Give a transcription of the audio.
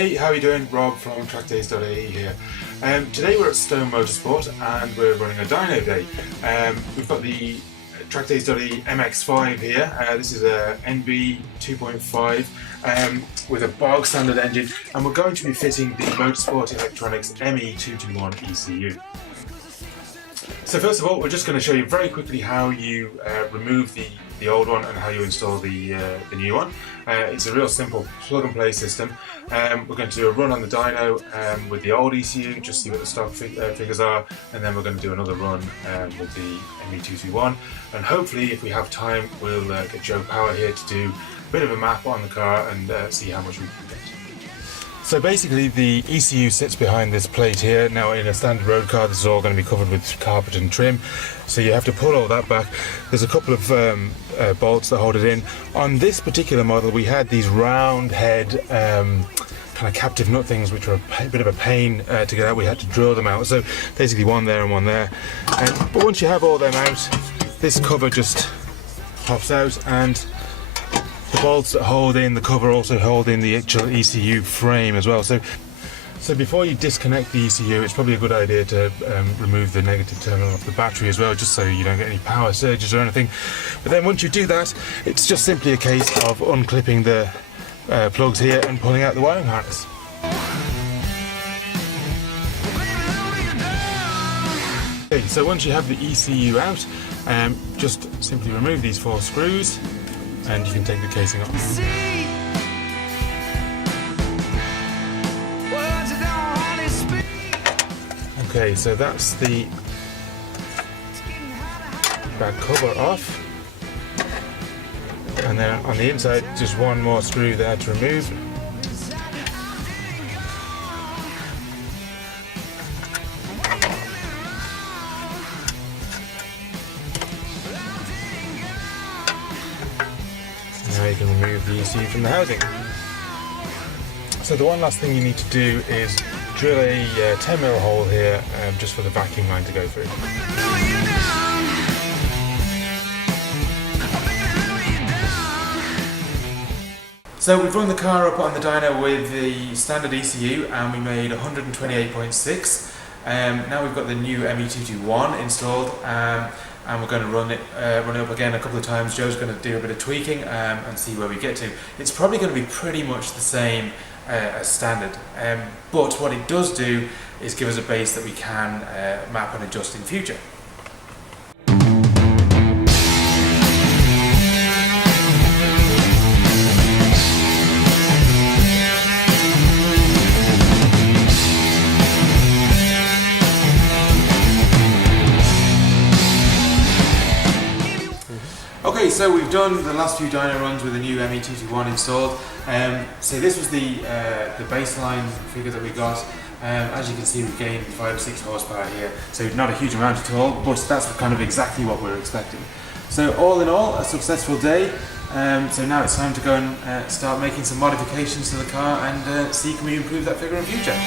Hey, how are you doing? Rob from TrackDays.ie here. Today we're at Stone Motorsport and we're running a dyno day. We've got the TrackDays.ie MX5 here. This is a ME221 with a bog standard engine, and we're going to be fitting the Motorsport Electronics ME221 ECU. So first of all, we're just going to show you very quickly how you remove the old one and how you install the new one. It's a real simple plug and play system. We're going to do a run on the dyno with the old ECU, just see what the stock figures are, and then we're going to do another run with the ME221, and hopefully if we have time we'll get Joe Power here to do a bit of a map on the car and see how much we can get. So basically the ECU sits behind this plate here. Now in a standard road car this is all going to be covered with carpet and trim, so you have to pull all that back. There's a couple of bolts that hold it in. On this particular model we had these round head kind of captive nut things which were a bit of a pain to get out. We had to drill them out, so basically one there and one there. But once you have all them out, this cover just pops out, and the bolts that hold in the cover also hold in the actual ECU frame as well. So before you disconnect the ECU, it's probably a good idea to remove the negative terminal off the battery as well, just so you don't get any power surges or anything. But then once you do that, it's just simply a case of unclipping the plugs here and pulling out the wiring harness. Okay, so once you have the ECU out, just simply remove these 4 screws and you can take the casing off. Okay, so that's the back cover off, and then on the inside just one more screw there to remove. Now you can remove the ECU from the housing. So the one last thing you need to do is drill a 10mm hole here just for the vacuum line to go through. So we've run the car up on the dyno with the standard ECU and we made 128.6. Now we've got the new ME221 installed. And we're going to run it up again a couple of times. Joe's going to do a bit of tweaking and see where we get to. It's probably going to be pretty much the same as standard, but what it does do is give us a base that we can map and adjust in future. Okay, so we've done the last few dyno runs with the new ME221 installed. So this was the baseline figure that we got. As you can see, we've gained 5 or 6 horsepower here, so not a huge amount at all, but that's kind of exactly what we're expecting. So all in all, a successful day. So now it's time to go and start making some modifications to the car and see can we improve that figure in future.